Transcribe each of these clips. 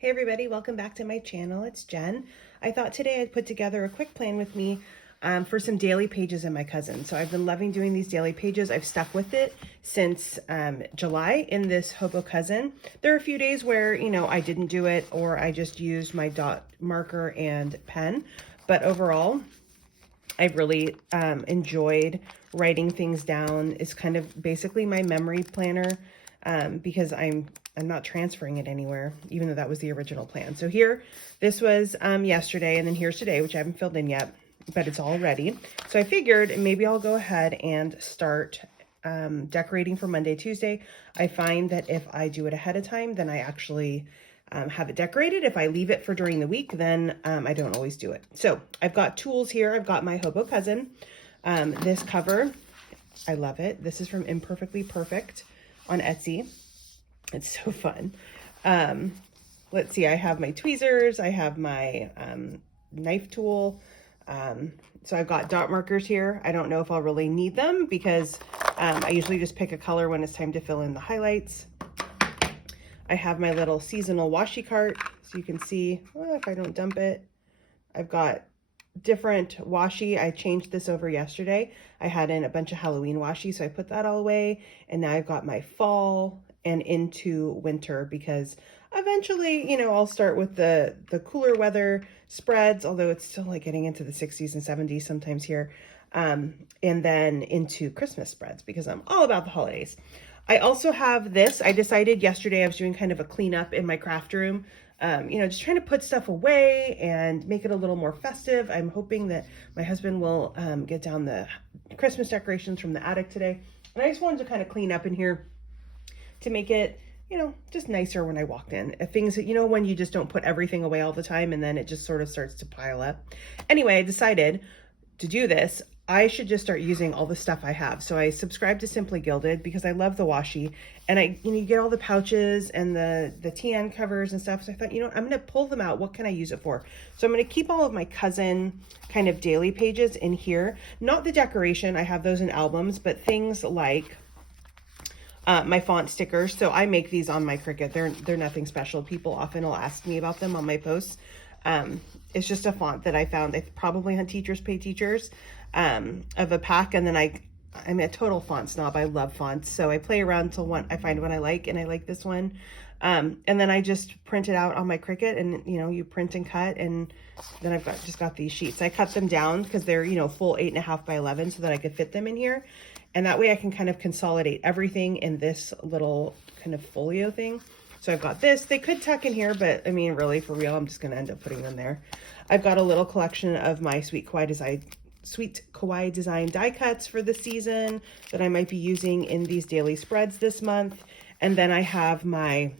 Hey everybody, welcome back to my channel. It's Jen. I thought today I'd put together a quick plan with me for some daily pages in my cousin. So I've been loving doing these daily pages. I've stuck with it since July in this Hobo Cousin. There are a few days where, I didn't do it or I just used my dot marker and pen. But overall, I've really enjoyed writing things down. It's kind of basically my memory planner because I'm not transferring it anywhere, even though that was the original plan. So here, this was yesterday, and then here's today, which I haven't filled in yet, but it's all ready. So I figured maybe I'll go ahead and start decorating for Monday, Tuesday. I find that if I do it ahead of time, then I actually have it decorated. If I leave it for during the week, then I don't always do it. So I've got tools here. I've got my Hobo Cousin. This cover, I love it. This is from Imperfectly Perfect on Etsy. It's so fun. Let's see, I have my tweezers. I have my knife tool. So I've got dot markers here. I don't know if I'll really need them because I usually just pick a color when it's time to fill in the highlights. I have my little seasonal washi cart, so you can see, well, if I don't dump it, I've got different washi. I changed this over yesterday. I had in a bunch of Halloween washi, so I put that all away. And now I've got my fall and into winter because eventually, I'll start with the cooler weather spreads, although it's still like getting into the 60s and 70s sometimes here. And then into Christmas spreads because I'm all about the holidays. I also have this. I decided yesterday I was doing kind of a cleanup in my craft room. Just trying to put stuff away and make it a little more festive. I'm hoping that my husband will get down the Christmas decorations from the attic today. And I just wanted to kind of clean up in here to make it, just nicer when I walked in. Things that, when you just don't put everything away all the time and then it just sort of starts to pile up. Anyway, I decided to do this. I should just start using all the stuff I have. So I subscribed to Simply Gilded because I love the washi, and you get all the pouches and the TN covers and stuff. So I thought, I'm going to pull them out. What can I use it for? So I'm going to keep all of my cousin kind of daily pages in here. Not the decoration. I have those in albums, but things like my font stickers. So I make these on my Cricut. They're nothing special. People often will ask me about them on my posts. It's just a font that I found. They probably on Teachers Pay Teachers of a pack. And then I'm a total font snob. I love fonts. So I play around till I find one I like, and I like this one. And then I just print it out on my Cricut, and you print and cut, and then I've just got these sheets. I cut them down because they're, full 8.5 by 11 so that I could fit them in here. And that way I can kind of consolidate everything in this little kind of folio thing. So I've got this. They could tuck in here, but I mean, really, for real, I'm just going to end up putting them there. I've got a little collection of my Sweet Kawaii design die cuts for the season that I might be using in these daily spreads this month. And then I have my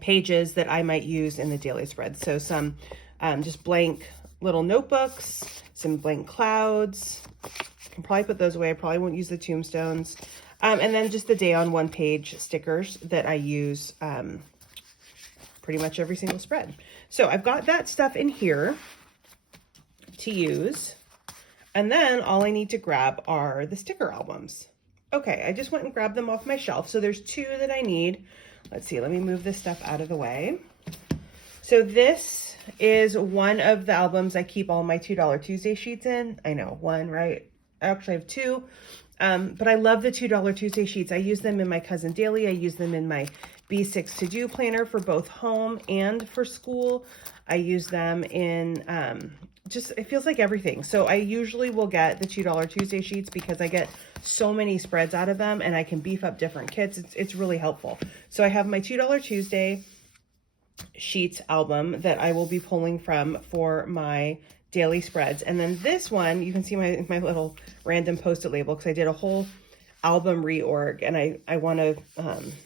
pages that I might use in the daily spreads. So some just blank little notebooks, some blank clouds. I can probably put those away. I probably won't use the tombstones. And then just the day on one page stickers that I use pretty much every single spread. So I've got that stuff in here to use. And then all I need to grab are the sticker albums. Okay, I just went and grabbed them off my shelf. So there's two that I need. Let's see, let me move this stuff out of the way. So this is one of the albums I keep all my $2 Tuesday sheets in. I know, one, right? I actually have two. But I love the $2 Tuesday sheets. I use them in my Cousin Daily. I use them in my B6 to-do planner for both home and for school. I use them in it feels like everything. So I usually will get the $2 Tuesday sheets because I get so many spreads out of them and I can beef up different kits. It's really helpful. So I have my $2 Tuesday sheets album that I will be pulling from for my daily spreads. And then this one, you can see my little random post-it label because I did a whole album reorg, and I want to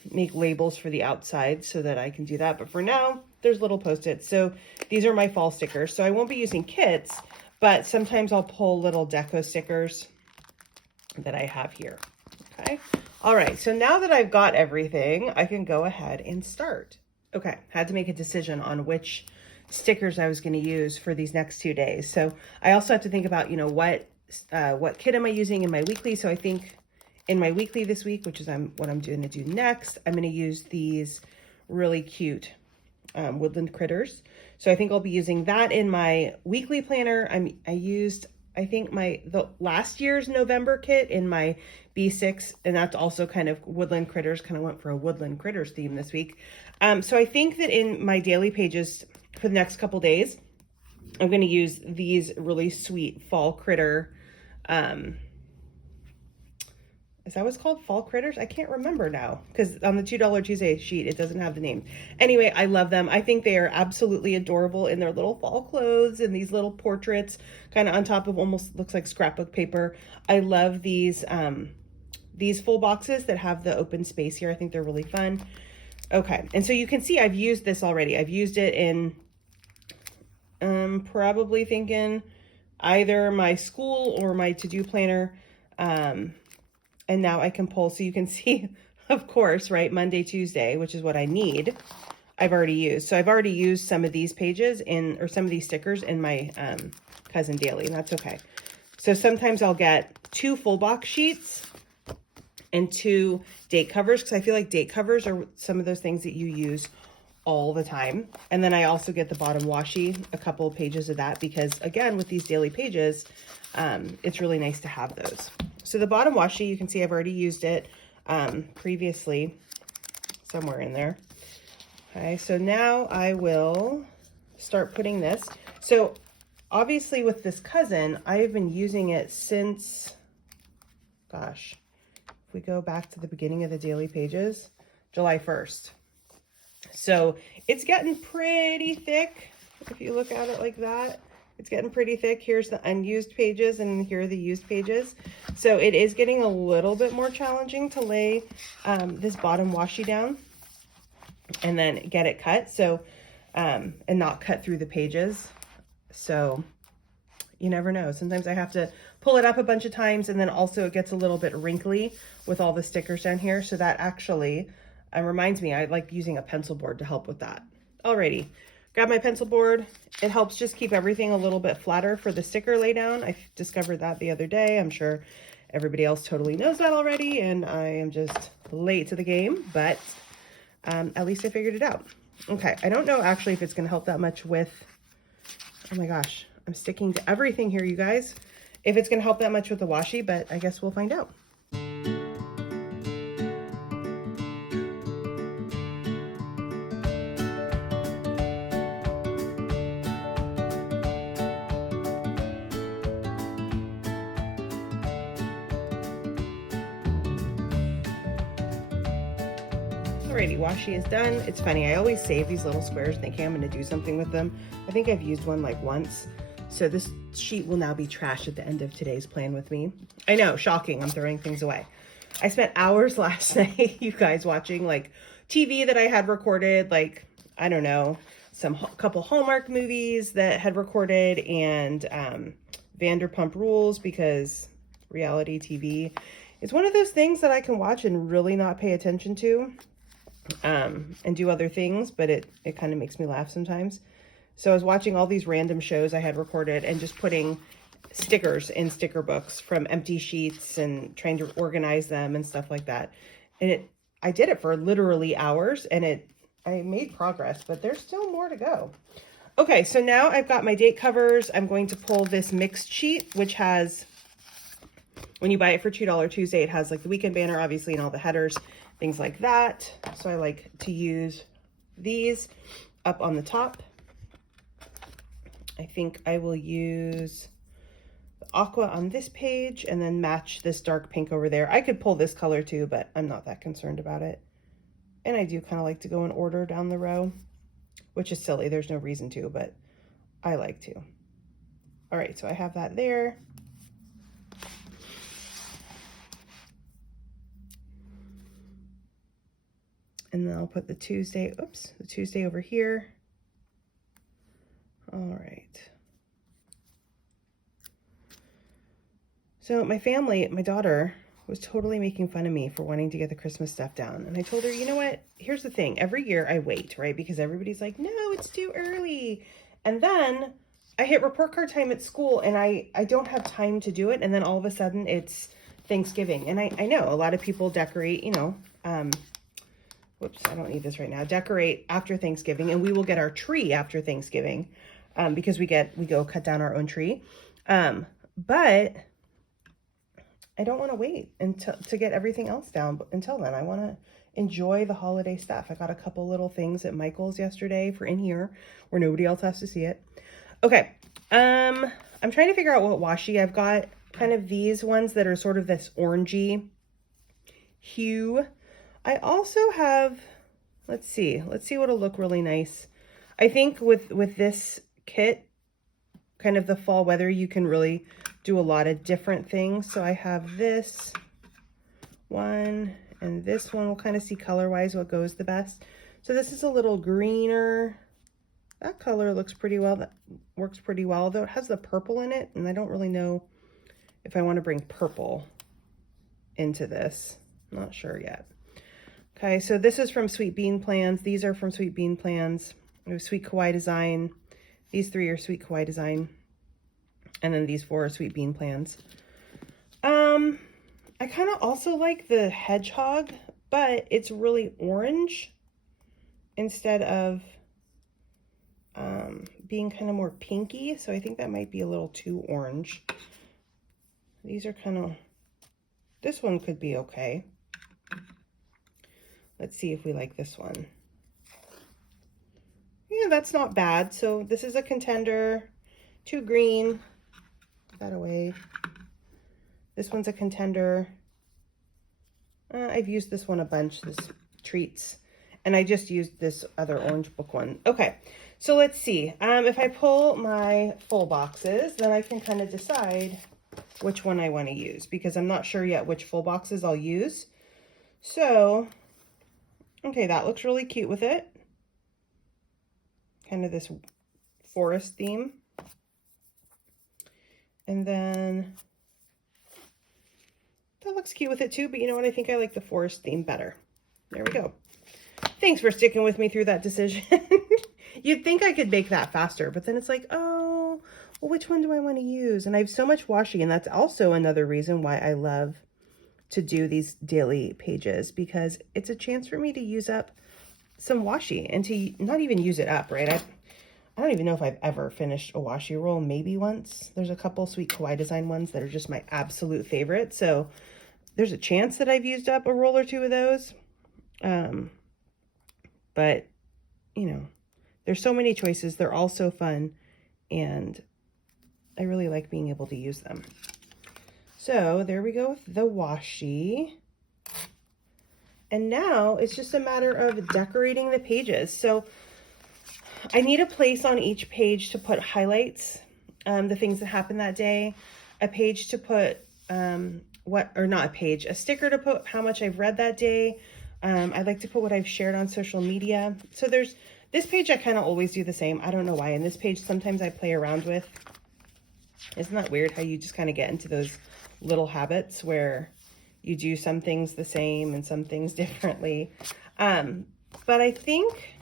make labels for the outside so that I can do that. But for now, there's little post-its. So these are my fall stickers. So I won't be using kits, but sometimes I'll pull little deco stickers that I have here. Okay. All right. So now that I've got everything, I can go ahead and start. Okay. Had to make a decision on which stickers I was going to use for these next 2 days. So I also have to think about, what kit am I using in my weekly? So I think in my weekly this week, which is what I'm going to do next, I'm going to use these really cute Woodland Critters. So I think I'll be using that in my weekly planner. I used, I think the last year's November kit in my B6, and that's also kind of Woodland Critters, kind of went for a Woodland Critters theme this week. So I think that in my daily pages for the next couple days, I'm going to use these really sweet fall critter, is that what's called? Fall critters? I can't remember now because on the $2 Tuesday sheet, it doesn't have the name. Anyway, I love them. I think they are absolutely adorable in their little fall clothes and these little portraits kind of on top of almost looks like scrapbook paper. I love these full boxes that have the open space here. I think they're really fun. Okay. And so you can see I've used this already. I've used it in probably thinking either my school or my to-do planner. And now I can pull, so you can see, of course, right, Monday, Tuesday, which is what I need, I've already used. So I've already used some of these pages or some of these stickers in my cousin daily, and that's okay. So sometimes I'll get 2 full box sheets and 2 date covers, because I feel like date covers are some of those things that you use all the time. And then I also get the bottom washi, a couple of pages of that, because again, with these daily pages, it's really nice to have those. So the bottom washi, you can see I've already used it previously somewhere in there. Okay, so now I will start putting this. So obviously with this cousin, I've been using it since, gosh, if we go back to the beginning of the daily pages, July 1st. So it's getting pretty thick. If you look at it like that, it's getting pretty thick. Here's the unused pages and here are the used pages. So it is getting a little bit more challenging to lay this bottom washi down and then get it cut. So, and not cut through the pages. So you never know. Sometimes I have to pull it up a bunch of times, and then also it gets a little bit wrinkly with all the stickers down here. So that actually reminds me, I like using a pencil board to help with that. Alrighty, grab my pencil board. It helps just keep everything a little bit flatter for the sticker lay down. I discovered that the other day. I'm sure everybody else totally knows that already, and I am just late to the game, but at least I figured it out. Okay, I don't know actually if it's gonna help that much with, oh my gosh, I'm sticking to everything here, you guys. If it's gonna help that much with the washi, but I guess we'll find out. Alrighty, washi is done. It's funny, I always save these little squares thinking I'm going to do something with them. I think I've used one like once. So this sheet will now be trash at the end of today's plan with me. I know, shocking, I'm throwing things away. I spent hours last night, you guys, watching like TV that I had recorded, like, I don't know, couple Hallmark movies that had recorded, and Vanderpump Rules, because reality TV is one of those things that I can watch and really not pay attention to. And do other things, but it kind of makes me laugh sometimes. So I was watching all these random shows I had recorded and just putting stickers in sticker books from empty sheets and trying to organize them and stuff like that. And I did it for literally hours, and I made progress, but there's still more to go. Okay, so now I've got my date covers. I'm going to pull this mixed sheet, which has, when you buy it for $2 Tuesday, it has like the weekend banner, obviously, and all the headers, things like that. So I like to use these up on the top. I think I will use the aqua on this page and then match this dark pink over there. I could pull this color too, but I'm not that concerned about it. And I do kind of like to go in order down the row, which is silly. There's no reason to, but I like to. All right, so I have that there. And then I'll put the Tuesday over here. All right. So my family, my daughter was totally making fun of me for wanting to get the Christmas stuff down. And I told her, you know what? Here's the thing. Every year I wait, right? Because everybody's like, no, it's too early. And then I hit report card time at school, and I don't have time to do it. And then all of a sudden it's Thanksgiving. And I know a lot of people decorate, you know, whoops, I don't need this right now, decorate after Thanksgiving, and we will get our tree after Thanksgiving, because we go cut down our own tree. But I don't want to wait until to get everything else down until then. I want to enjoy the holiday stuff. I got a couple little things at Michael's yesterday for in here where nobody else has to see it. Okay. I'm trying to figure out what washi. I've got kind of these ones that are sort of this orangey hue. I also have, let's see what'll look really nice. I think with this kit, kind of the fall weather, you can really do a lot of different things. So I have this one and this one. We'll kind of see color-wise what goes the best. So this is a little greener. That color looks pretty well. That works pretty well, though it has the purple in it, and I don't really know if I want to bring purple into this. I'm not sure yet. Okay, so this is from Sweet Bean Plans. These are from Sweet Bean Plans. We have Sweet Kawaii Design. These 3 are Sweet Kawaii Design. And then these 4 are Sweet Bean Plans. I kind of also like the hedgehog, but it's really orange instead of being kind of more pinky. So I think that might be a little too orange. These are kind of, this one could be okay. Let's see if we like this one. Yeah, that's not bad. So this is a contender, 2 green, put that away. This one's a contender. I've used this one a bunch, this Treats, and I just used this other orange book one. Okay, so let's see. If I pull my full boxes, then I can kind of decide which one I want to use, because I'm not sure yet which full boxes I'll use. So, okay, that looks really cute with it. Kind of this forest theme. And then that looks cute with it too, but you know what? I think I like the forest theme better. There we go. Thanks for sticking with me through that decision. You'd think I could make that faster, but then it's like, oh, well, which one do I want to use? And I have so much washi, and that's also another reason why I love to do these daily pages, because it's a chance for me to use up some washi and to not even use it up, right? I don't even know if I've ever finished a washi roll, maybe once. There's a couple Sweet Kawaii Design ones that are just my absolute favorite. So there's a chance that I've used up a roll or 2 of those. But, you know, there's so many choices. They're all so fun, and I really like being able to use them. So there we go with the washi. And now it's just a matter of decorating the pages. So I need a place on each page to put highlights, the things that happened that day, a page to put, a sticker to put how much I've read that day. I'd like to put what I've shared on social media. So there's this page, I kind of always do the same. I don't know why. And this page, sometimes I play around with. Isn't that weird how you just kind of get into those little habits where you do some things the same and some things differently? But I think,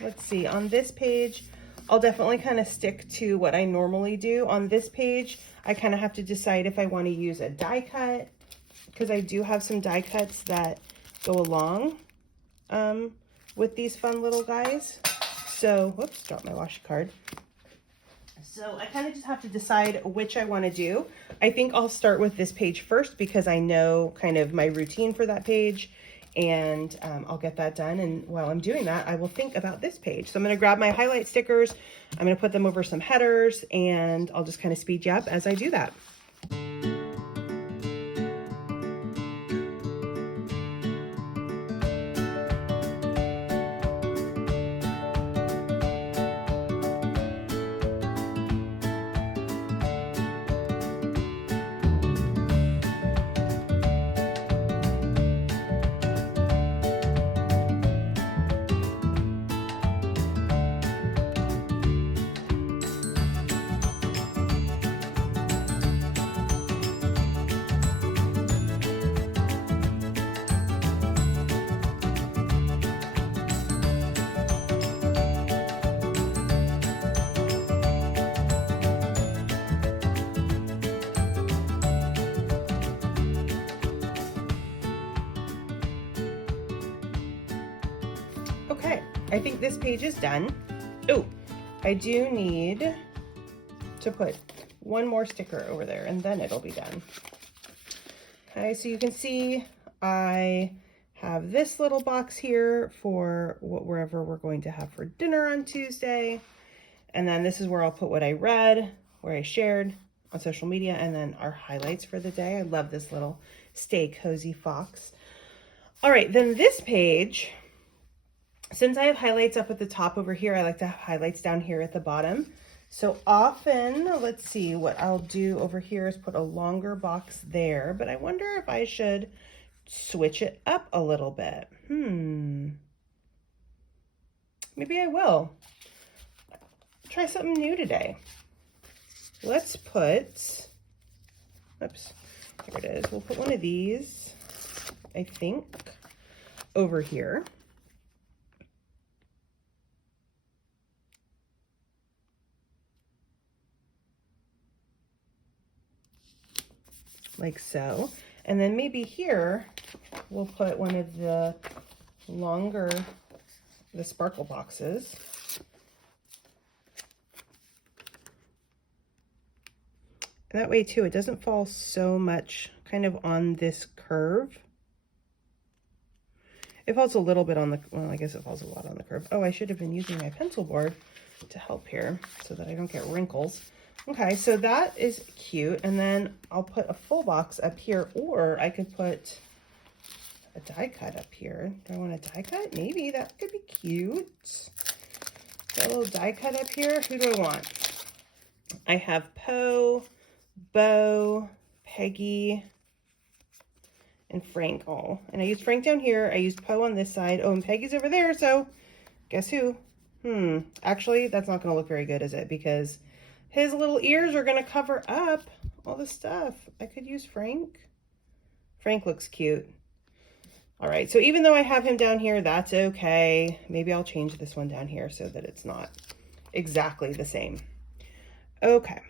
let's see, on this page, I'll definitely kind of stick to what I normally do. On this page, I kind of have to decide if I want to use a die cut, because I do have some die cuts that go along with these fun little guys. So, whoops, dropped my washi card. So I kind of just have to decide which I want to do. I think I'll start with this page first, because I know kind of my routine for that page, and I'll get that done. And while I'm doing that, I will think about this page. So I'm going to grab my highlight stickers. I'm going to put them over some headers, and I'll just kind of speed you up as I do that. I think this page is done. Oh, I do need to put one more sticker over there and then it'll be done. Okay, so you can see I have this little box here for wherever we're going to have for dinner on Tuesday. And then this is where I'll put what I read, where I shared on social media, and then our highlights for the day. I love this little Stay Cozy fox. All right, then this page, since I have highlights up at the top over here, I like to have highlights down here at the bottom. So often, let's see, what I'll do over here is put a longer box there, but I wonder if I should switch it up a little bit. Maybe I will. Try something new today. Let's put, oops, here it is. We'll put one of these, I think, over here. Like so. And then maybe here, we'll put one of the longer, the sparkle boxes. And that way too, it doesn't fall so much kind of on this curve. It falls a little bit on the, well, I guess it falls a lot on the curve. Oh, I should have been using my pencil board to help here so that I don't get wrinkles. Okay, so that is cute. And then I'll put a full box up here, or I could put a die cut up here. Do I want a die cut? Maybe that could be cute. Got a little die cut up here. Who do I want? I have Poe, Bo, Peggy, and Frank all. And I used Frank down here. I used Poe on this side. Oh, and Peggy's over there, so guess who? Actually, that's not going to look very good, is it? Because his little ears are going to cover up all the stuff. I could use Frank. Frank looks cute. All right, so even though I have him down here, that's okay. Maybe I'll change this one down here so that it's not exactly the same. Okay,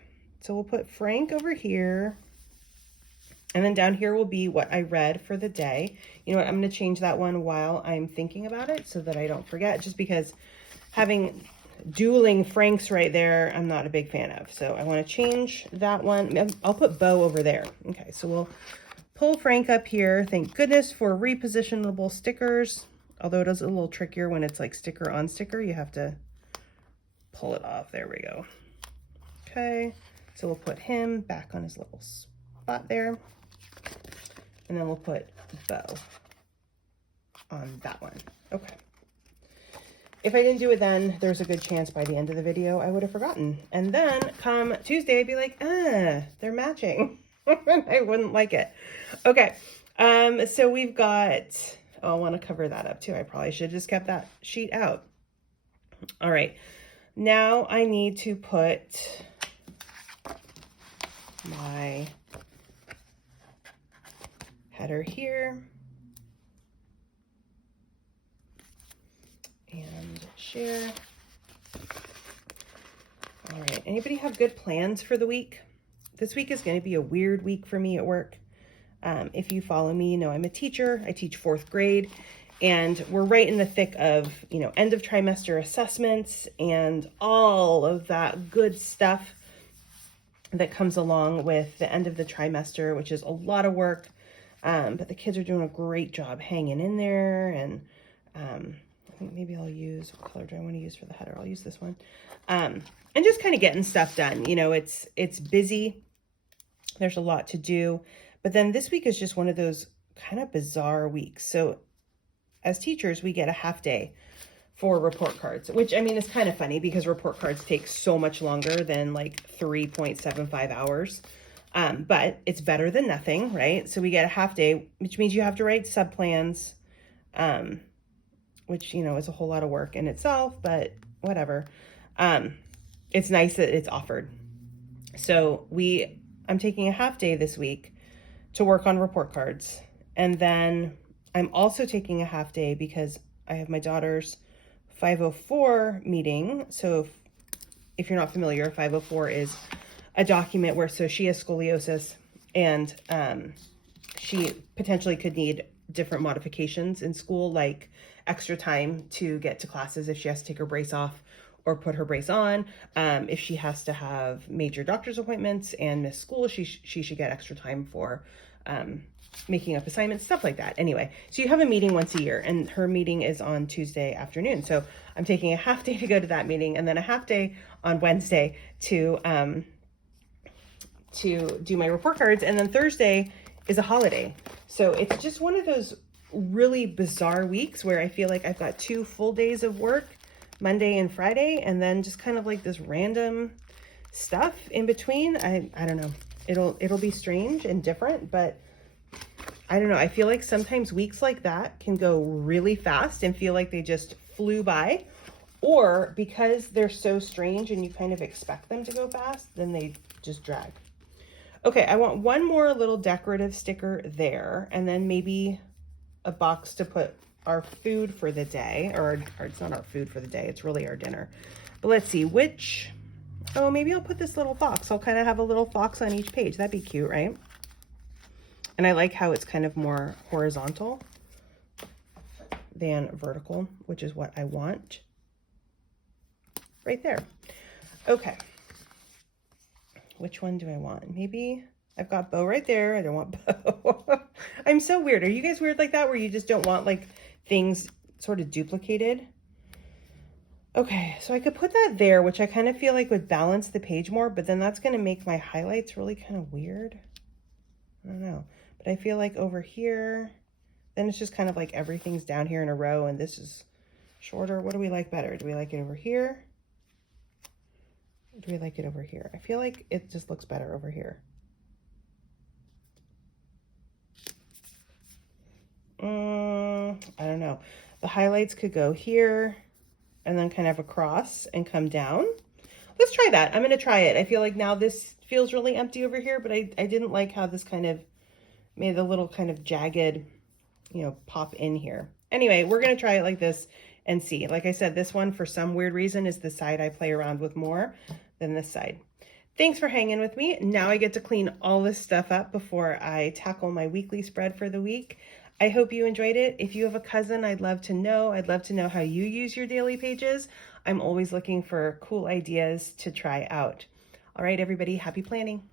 so we'll put Frank over here. And then down here will be what I read for the day. You know what, I'm going to change that one while I'm thinking about it so that I don't forget, just because having dueling Franks right there, I'm not a big fan of. So I want to change that one. I'll put Bo over there. Okay, so we'll pull Frank up here. Thank goodness for repositionable stickers. Although it is a little trickier when it's like sticker on sticker. You have to pull it off. There we go. Okay, so we'll put him back on his little spot there. And then we'll put Bo on that one. Okay. If I didn't do it then, there's a good chance by the end of the video I would have forgotten. And then come Tuesday, I'd be like, they're matching. I wouldn't like it. Okay. So we've got, oh, I want to cover that up too. I probably should have just kept that sheet out. All right. Now I need to put my header here and share. All right, anybody have good plans for the week? This week is going to be a weird week for me at work. If you follow me, you know I'm a teacher. I teach 4th grade, and we're right in the thick of, you know, end of trimester assessments and all of that good stuff that comes along with the end of the trimester, which is a lot of work. But the kids are doing a great job hanging in there. And I think maybe I'll use, what color do I want to use for the header? I'll use this one. And just kind of getting stuff done. You know, it's busy. There's a lot to do. But then this week is just one of those kind of bizarre weeks. So as teachers, we get a half day for report cards, which I mean is kind of funny because report cards take so much longer than like 3.75 hours. But it's better than nothing, right? So we get a half day, which means you have to write subplans, which, you know, is a whole lot of work in itself, but whatever. It's nice that it's offered. So I'm taking a half day this week to work on report cards. And then I'm also taking a half day because I have my daughter's 504 meeting. So if you're not familiar, 504 is a document where, so she has scoliosis and she potentially could need different modifications in school, like extra time to get to classes if she has to take her brace off or put her brace on. If she has to have major doctor's appointments and miss school, she should get extra time for making up assignments, stuff like that. Anyway, so you have a meeting once a year, and her meeting is on Tuesday afternoon. So I'm taking a half day to go to that meeting, and then a half day on Wednesday to do my report cards. And then Thursday is a holiday. So it's just one of those really bizarre weeks where I feel like I've got 2 full days of work, Monday and Friday, and then just kind of like this random stuff in between. I don't know. It'll be strange and different, but I don't know. I feel like sometimes weeks like that can go really fast and feel like they just flew by, or because they're so strange and you kind of expect them to go fast, then they just drag. Okay, I want one more little decorative sticker there, and then maybe a box to put our food for the day, or it's not our food for the day, it's really our dinner. But let's see, oh, maybe I'll put this little fox. I'll kind of have a little fox on each page. That'd be cute, right? And I like how it's kind of more horizontal than vertical, which is what I want. Right there. Okay. Which one do I want? Maybe I've got bow right there. I don't want bow. I'm so weird. Are you guys weird like that, where you just don't want like things sort of duplicated? Okay, so I could put that there, which I kind of feel like would balance the page more, but then that's going to make my highlights really kind of weird. I don't know. But I feel like over here, then it's just kind of like everything's down here in a row, and this is shorter. What do we like better? Do we like it over here? Or do we like it over here? I feel like it just looks better over here. I don't know. The highlights could go here and then kind of across and come down. Let's try that. I'm going to try it. I feel like now this feels really empty over here, but I didn't like how this kind of made the little kind of jagged, you know, pop in here. Anyway, we're going to try it like this and see. Like I said, this one, for some weird reason, is the side I play around with more than this side. Thanks for hanging with me. Now I get to clean all this stuff up before I tackle my weekly spread for the week. I hope you enjoyed it. If you have a cousin, I'd love to know. I'd love to know how you use your daily pages. I'm always looking for cool ideas to try out. All right, everybody, happy planning.